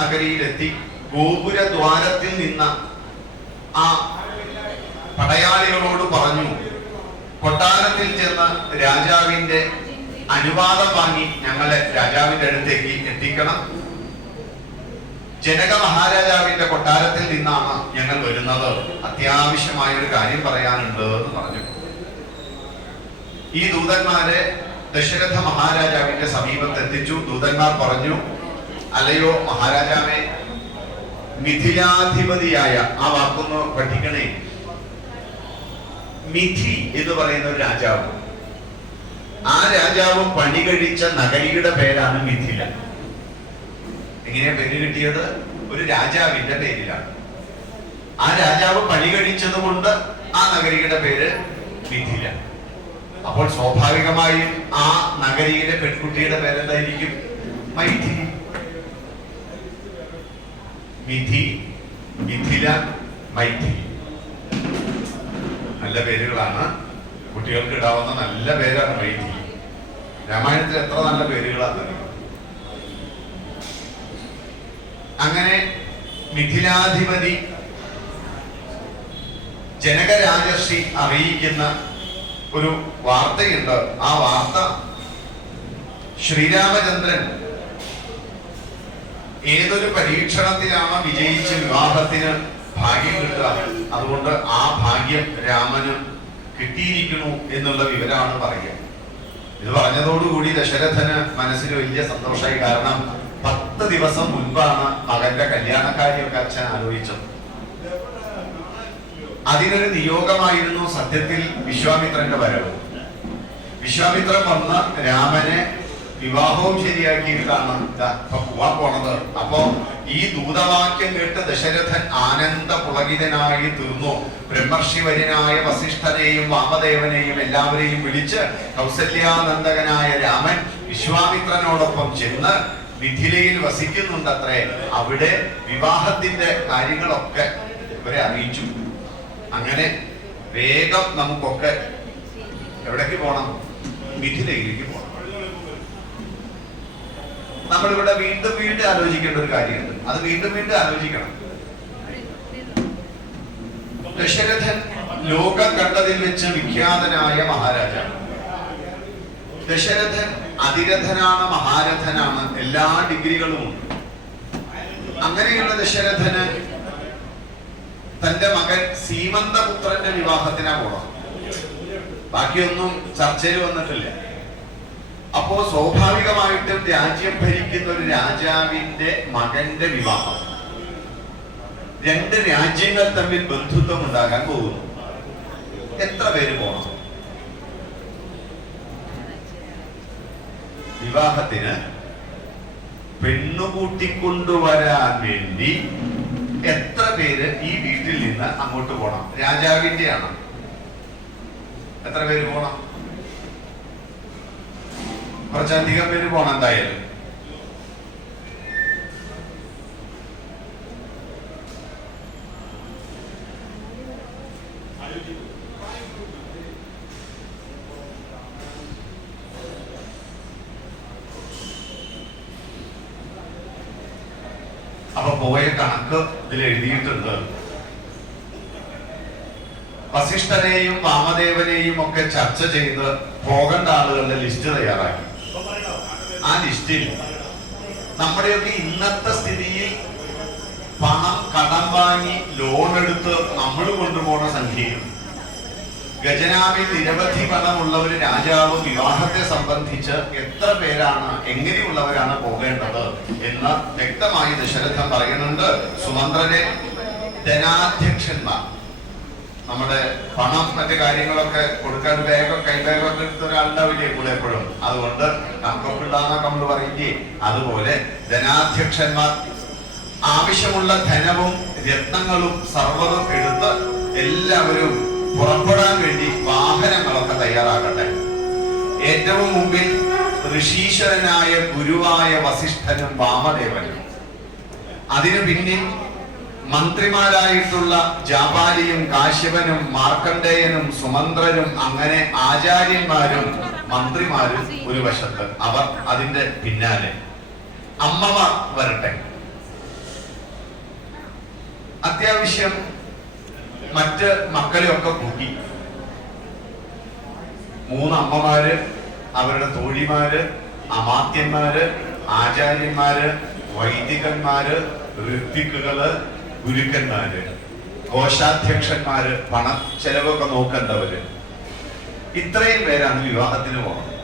നഗരിയിലെത്തി ഗോപുരദ്വാരത്തിൽ നിന്ന് ആ പടയാളികളോട് പറഞ്ഞു, കൊട്ടാരത്തിൽ ചെന്ന് രാജാവിന്റെ അനുവാദം വാങ്ങി ഞങ്ങളെ രാജാവിന്റെ അടുത്തേക്ക് എത്തിക്കണം. ജനക മഹാരാജാവിന്റെ കൊട്ടാരത്തിൽ നിന്നാണ് ഞങ്ങൾ വരുന്നത്, അത്യാവശ്യമായ ഒരു കാര്യം പറയാനുണ്ട് എന്ന് പറഞ്ഞു. ഈ ദൂതന്മാരെ ദശരഥ മഹാരാജാവിന്റെ സമീപത്ത് എത്തിച്ചു. ദൂതന്മാർ പറഞ്ഞു, അല്ലയോ മഹാരാജാവേ, മിഥിലാധിപതിയായ, ആ വാക്കൊന്ന് പഠിക്കണേ, മിഥി എന്ന് പറയുന്ന ഒരു രാജാവ്, ആ രാജാവ് പണി കഴിച്ച നഗരിയുടെ പേരാണ് മിഥില. എങ്ങനെയാ പേര് കിട്ടിയത്? ഒരു രാജാവിന്റെ പേരിലാണ്. ആ രാജാവ് പണി കഴിച്ചത് കൊണ്ട് ആ നഗരിയുടെ പേര് മിഥില. അപ്പോൾ സ്വാഭാവികമായും ആ നഗരിയിലെ പെൺകുട്ടിയുടെ പേരെന്തായിരിക്കും? മൈഥിലി. മിഥി, മിഥില, മൈഥിലി. നല്ല പേരുകളാണ്, കുട്ടികൾക്ക് ഇടാവുന്ന നല്ല പേരാണ് മൈഥിലി. രാമായണത്തിൽ എത്ര നല്ല പേരുകളാണ്. അങ്ങനെ മിഥിലാധിപതി ജനകരാജർഷി അറിയിക്കുന്ന ഒരു വാർത്തയുണ്ട്. ആ വാർത്ത, ശ്രീരാമചന്ദ്രൻ ഏതൊരു പരീക്ഷണത്തിലാണ് വിജയിച്ച് വിവാഹത്തിന് ഭാഗ്യം കിട്ടുക, അതുകൊണ്ട് ആ ഭാഗ്യം രാമന് കിട്ടിയിരിക്കുന്നു എന്നുള്ള വിവരമാണ് പറയുക. ഇത് പറഞ്ഞതോടുകൂടി ദശരഥന് മനസ്സിൽ വലിയ സന്തോഷമായി. കാരണം 10 ദിവസം മുൻപാണ് മകന്റെ കല്യാണക്കാരിയൊക്കെ അച്ഛൻ ആലോചിച്ചത്. അതിനൊരു നിയോഗമായിരുന്നു സത്യത്തിൽ വിശ്വാമിത്രന്റെ വരവ്. വിശ്വാമിത്രൻ വന്ന് രാമനെ വിവാഹവും ശരിയാക്കിയിട്ടാണ് പോവാൻ പോണത്. അപ്പോ ഈ ദൂതവാക്യം കേട്ട് ദശരഥൻ ആനന്ദ പുളകിതനായി തീർന്നു. ബ്രഹ്മർഷിവര്യനായ വസിഷ്ഠനെയും വാമദേവനെയും എല്ലാവരെയും വിളിച്ച് കൗസല്യാനന്ദകനായ രാമൻ വിശ്വാമിത്രനോടൊപ്പം ചെന്ന് മിഥിലയിൽ വസിക്കുന്നുണ്ടത്രേ. അവിടെ വിവാഹത്തിന്റെ കാര്യങ്ങളൊക്കെ ഇവരെ അറിയിച്ചു. അങ്ങനെ വേഗം നമുക്കൊക്കെ എവിടേക്ക് പോകണം? മിഥിലയിലേക്ക് പോകണം. നമ്മളിവിടെ വീണ്ടും വീണ്ടും ആലോചിക്കേണ്ട ഒരു കാര്യമുണ്ട്. അത് വീണ്ടും വീണ്ടും ആലോചിക്കണം. ദശരഥൻ ലോകം കണ്ടതിൽ വെച്ച് വിഖ്യാതനായ മഹാരാജാവ്. ദശരഥൻ അതിരഥനാണ്, മഹാരഥനാണ്, എല്ലാ ഡിഗ്രികളും ഉണ്ട്. അങ്ങനെയുള്ള ദശരഥന് തന്റെ മകൻ സീമന്തപുത്രന്റെ വിവാഹത്തിനാ പോണം. ബാക്കിയൊന്നും ചർച്ചയിൽ വന്നിട്ടില്ല. അപ്പോ സ്വാഭാവികമായിട്ടും രാജ്യം ഭരിക്കുന്ന ഒരു രാജാവിന്റെ മകന്റെ വിവാഹം, 2 രാജ്യങ്ങൾ തമ്മിൽ ബന്ധുത്വം ഉണ്ടാകാൻ പോകുന്നു. എത്ര പേര് പോണം? വിവാഹത്തിന് പെണ്ണുകൂട്ടിക്കൊണ്ടുവരാൻ വേണ്ടി എത്ര പേര് ഈ വീട്ടിൽ നിന്ന് അങ്ങോട്ട് പോണം? രാജാവിന്റെയാണ്. എത്ര പേര് പോണം? കുറച്ചധികം പേര് പോണം എന്തായാലും. അപ്പൊ പോയ കണക്ക് ഇതിൽ എഴുതിയിട്ടുണ്ട്. വസിഷ്ഠനെയും വാമദേവനെയും ഒക്കെ ചർച്ച ചെയ്ത് പോകേണ്ട ആളുകളുടെ ലിസ്റ്റ് തയ്യാറാക്കി. ആ ലിസ്റ്റിൽ നമ്മുടെയൊക്കെ ഇന്നത്തെ സ്ഥിതിയിൽ പണം കടം വാങ്ങി ലോൺ എടുത്ത് നമ്മൾ കൊണ്ടുപോകുന്ന സംഖ്യയും, ഖജനാവിൽ നിരവധി പണമുള്ള ഒരു രാജാവ് വിവാഹത്തെ സംബന്ധിച്ച് എത്ര പേരാണ്, എങ്ങനെയുള്ളവരാണ് പോകേണ്ടത് എന്ന് വ്യക്തമായി ദശരഥൻ പറയുന്നുണ്ട്. സുമന്ത്രരെ ധനാധ്യക്ഷന്മാർ, നമ്മുടെ പണം മറ്റു കാര്യങ്ങളൊക്കെ കൊടുക്കാൻ കൈബാഗൊക്കെ എടുത്ത ഒരാളുണ്ടാവില്ലേ കൂടെ എപ്പോഴും, അതുകൊണ്ട് കണക്കൊപ്പിള്ളാന്നൊക്കെ നമ്മൾ പറയില്ലേ, അതുപോലെ ധനാധ്യക്ഷന്മാർ ആവശ്യമുള്ള ധനവും രത്നങ്ങളും സർവ്വതും എടുത്ത് എല്ലാവരും പുറപ്പെടാൻ വേണ്ടി വാഹനങ്ങളൊക്കെ തയ്യാറാകട്ടെ. ഏറ്റവും മുമ്പിൽ ഋഷീശ്വരനായ ഗുരുവായ വസിഷ്ഠനും വാമദേവനും, അതിനു പിന്നിൽ മന്ത്രിമാരായിട്ടുള്ള ജാപാലിയും കാശ്യപനും മാർക്കണ്ഡേയനും സുമന്ത്രനും, അങ്ങനെ ആചാര്യന്മാരും മന്ത്രിമാരും ഒരു വശത്ത്, അവർ അതിന്റെ പിന്നാലെ. അമ്മമാർ വരട്ടെ. അത്യാവശ്യം മറ്റ് മക്കളെയൊക്കെ കൂട്ടി 3 അമ്മമാര്, അവരുടെ തോഴിമാര്, അമാത്യന്മാര്, ആചാര്യന്മാര്, വൈദികന്മാര്, ഋത്വിക്കുകള്, ഗുരുക്കന്മാര്, കോശാധ്യക്ഷന്മാര്, പണ ചെലവൊക്കെ നോക്കേണ്ടവര്, ഇത്രയും പേരാണ് വിവാഹത്തിന് പോകുന്നത്.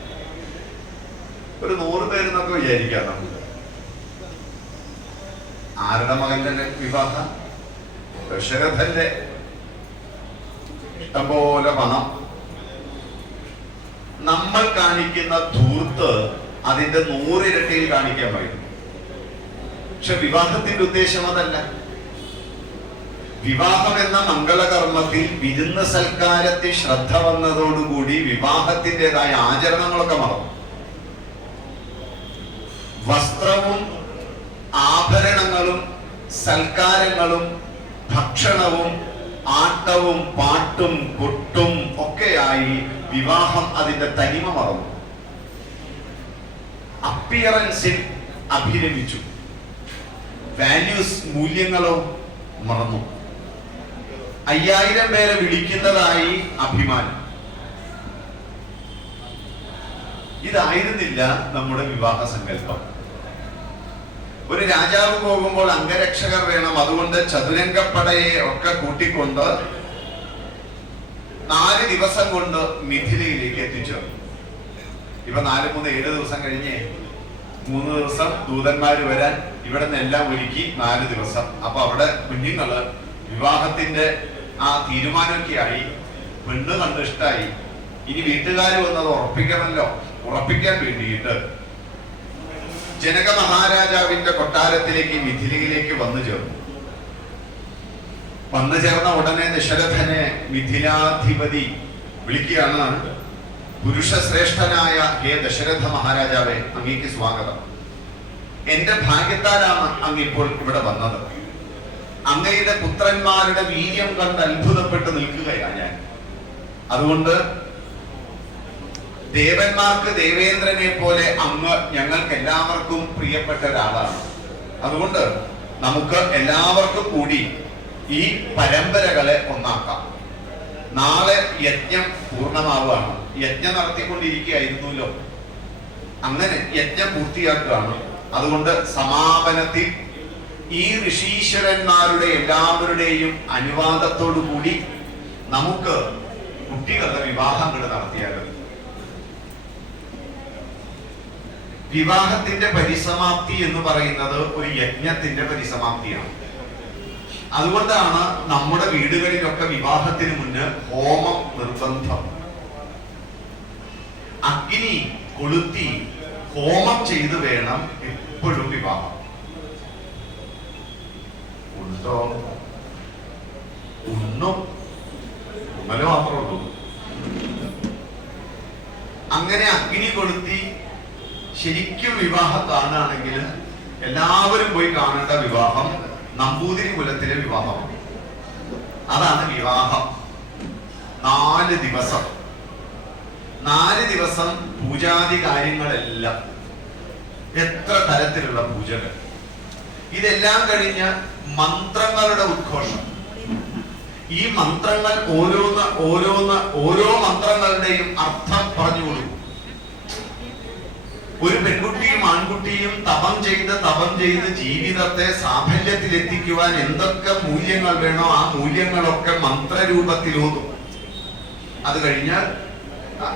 ഒരു 100 പേരെന്നൊക്കെ വിചാരിക്കാം നമുക്ക്. ആരുടെ മകന്റെ വിവാഹം? ദശരഥന്റെ. ഇഷ്ടംപോലെ പണം. നമ്മൾ കാണിക്കുന്ന ധൂർത്ത് അതിന്റെ 100 ഇരട്ടിയിൽ കാണിക്കാൻ പറയും. പക്ഷെ വിവാഹത്തിന്റെ ഉദ്ദേശം അതല്ല. വിവാഹം എന്ന മംഗളകർമ്മത്തിൽ വിരുന്ന് സൽക്കാരത്തിൽ ശ്രദ്ധ വന്നതോടുകൂടി വിവാഹത്തിൻ്റെതായ ആചരണങ്ങളൊക്കെ മറന്നു. വസ്ത്രവും ആഭരണങ്ങളും സൽക്കാരങ്ങളും ഭക്ഷണവും ആട്ടവും പാട്ടും കൊട്ടും ഒക്കെയായി വിവാഹം അതിന്റെ തനിമ മറന്നു. അപ്പിയറൻസിൽ അഭിരമിച്ചു. വാല്യൂസ്, മൂല്യങ്ങളോ മറന്നു. 5000 പേരെ വിളിക്കുന്നതായി അഭിമാനം. ഇതായിരുന്നില്ല നമ്മുടെ വിവാഹ സങ്കല്പം. ഒരു രാജാവ് പോകുമ്പോൾ അംഗരക്ഷകർ വേണം. അതുകൊണ്ട് ചതുരംഗപ്പടയെ ഒക്കെ കൂട്ടിക്കൊണ്ട് 4 ദിവസം കൊണ്ട് മിഥിലയിലേക്ക് എത്തിച്ചു. ഇപ്പൊ 4, 3, 7 ദിവസം കഴിഞ്ഞ് 3 ദിവസം ദൂതന്മാര് വരാൻ ഇവിടെ നിന്ന് എല്ലാം ഒരുക്കി 4 ദിവസം. അപ്പൊ അവിടെ കുഞ്ഞുങ്ങള് വിവാഹത്തിന്റെ ആ തീരുമാനമൊക്കെ ആയി. പെണ്ണ് കണ്ടിഷ്ടായി. ഇനി വീട്ടുകാർ വന്നത് ഉറപ്പിക്കണമല്ലോ. ഉറപ്പിക്കാൻ വേണ്ടിയിട്ട് ജനക മഹാരാജാവിന്റെ കൊട്ടാരത്തിലേക്ക് മിഥിലയിലേക്ക് വന്നു ചേർന്നു. വന്നു ചേർന്ന ഉടനെ ദശരഥനെ മിഥിലാധിപതി വിളിക്കുകയാണ്. പുരുഷശ്രേഷ്ഠനായ ഹേ ദശരഥ മഹാരാജാവേ, അങ്ങേക്ക് സ്വാഗതം. എന്റെ ഭാഗ്യത്താലാണ് അങ്ങിപ്പോൾ ഇവിടെ വന്നത്. അങ്ങയുടെ പുത്രന്മാരുടെ വീര്യം കണ്ട് അത്ഭുതപ്പെട്ട് നിൽക്കുകയാണ് ഞാൻ. അതുകൊണ്ട് ദേവന്മാർക്ക് ദേവേന്ദ്രനെ പോലെ അങ്ങ് ഞങ്ങൾക്ക് എല്ലാവർക്കും പ്രിയപ്പെട്ട ഒരാളാണ്. അതുകൊണ്ട് നമുക്ക് എല്ലാവർക്കും കൂടി ഈ പരമ്പരകളെ ഒന്നാക്കാം. നാളെ യജ്ഞം പൂർണ്ണമാവുകയാണ്. യജ്ഞം നടത്തിക്കൊണ്ടിരിക്കുകയായിരുന്നല്ലോ. അങ്ങനെ യജ്ഞം പൂർത്തിയാക്കുകയാണ്. അതുകൊണ്ട് സമാപനത്തിൽ ഈ ഋഷീശ്വരന്മാരുടെ എല്ലാവരുടെയും അനുവാദത്തോടു കൂടി നമുക്ക് കുട്ടികളുടെ വിവാഹങ്ങൾ നടത്തിയാലും. വിവാഹത്തിന്റെ പരിസമാപ്തി എന്ന് പറയുന്നത് ഒരു യജ്ഞത്തിന്റെ പരിസമാപ്തിയാണ്. അതുകൊണ്ടാണ് നമ്മുടെ വീടുകളിലൊക്കെ വിവാഹത്തിന് മുന്നേ ഹോമം നിർബന്ധം. അഗ്നി കൊളുത്തി ഹോമം ചെയ്ത് വേണം എപ്പോഴും വിവാഹം. ഉണ്ടോ? ഉണ്ണും ഉമ്മല് മാത്രമേ ഉള്ളൂ. അങ്ങനെ അഗ്നി കൊളുത്തി ശരിക്കും വിവാഹം കാണുകയാണെങ്കിൽ എല്ലാവരും പോയി കാണേണ്ട വിവാഹം നമ്പൂതിരി കുലത്തിലെ വിവാഹമാണ്. അതാണ് വിവാഹം. 4 ദിവസം 4 ദിവസം പൂജാതി കാര്യങ്ങളെല്ലാം, എത്ര തരത്തിലുള്ള പൂജകൾ. ഇതെല്ലാം കഴിഞ്ഞ് മന്ത്രങ്ങളുടെ ഉദ്ഘോഷം. ഈ മന്ത്രങ്ങൾ ഓരോ മന്ത്രങ്ങളുടെയും അർത്ഥം പറഞ്ഞു കൊടുക്കും. ഒരു പെൺകുട്ടിയും ആൺകുട്ടിയും തപം ചെയ്ത് ജീവിതത്തെ സാഫല്യത്തിൽ എത്തിക്കുവാൻ എന്തൊക്കെ മൂല്യങ്ങൾ വേണോ ആ മൂല്യങ്ങളൊക്കെ മന്ത്രരൂപത്തിൽ ഓതും. അത് കഴിഞ്ഞാൽ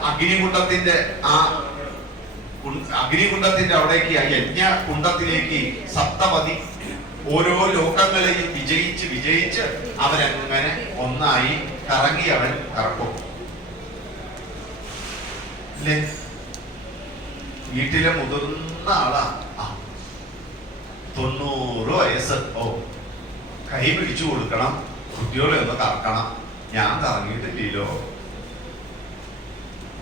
അഗ്നികുണ്ഡത്തിന്റെ അവിടേക്ക് യജ്ഞകുണ്ഡത്തിലേക്ക് സപ്തപതി ഓരോ ലോകങ്ങളെയും വിജയിച്ച് അവരങ്ങനെ ഒന്നായി കറങ്ങി അവൻ കറക്കും. അല്ലേ? വീട്ടിലെ മുതിർന്ന ആളാ, 90 വയസ്സ്. കൈ പിടിച്ചു കൊടുക്കണം, കുട്ടികളെ ഒന്ന് കറക്കണം. ഞാൻ കറങ്ങിയിട്ടില്ലല്ലോ.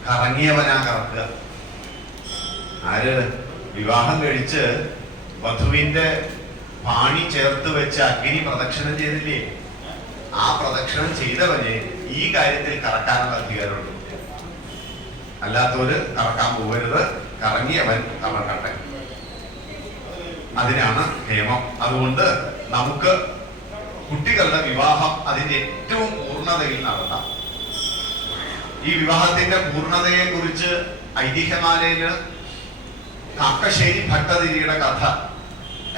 കറങ്ങിയവനാ കറക്കുക. ആര്? വിവാഹം കഴിച്ച് വധുവിന്റെ പാണി ചേർത്ത് വെച്ച് അഗ്നി പ്രദക്ഷിണം ചെയ്തില്ലേ? ആ പ്രദക്ഷിണം ചെയ്തവനെ ഈ കാര്യത്തിൽ കറക്കാനുള്ള അധികാരമുള്ളൂ. അല്ലാത്തവര് കറക്കാൻ പോകരുത്. കറങ്ങിയവൻ കറക്കട്ടെ. അതിനാണ് ഹേമം. അതുകൊണ്ട് നമുക്ക് കുട്ടികളുടെ വിവാഹം അതിന്റെ ഏറ്റവും പൂർണ്ണതയിൽ നടത്താം. ഈ വിവാഹത്തിന്റെ പൂർണ്ണതയെ കുറിച്ച് ഐതിഹ്യമാലയില് കാക്കശ്ശേരി ഭട്ടതിരിയുടെ കഥ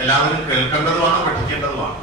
എല്ലാവരും കേൾക്കേണ്ടതുമാണ്, പഠിക്കേണ്ടതുമാണ്.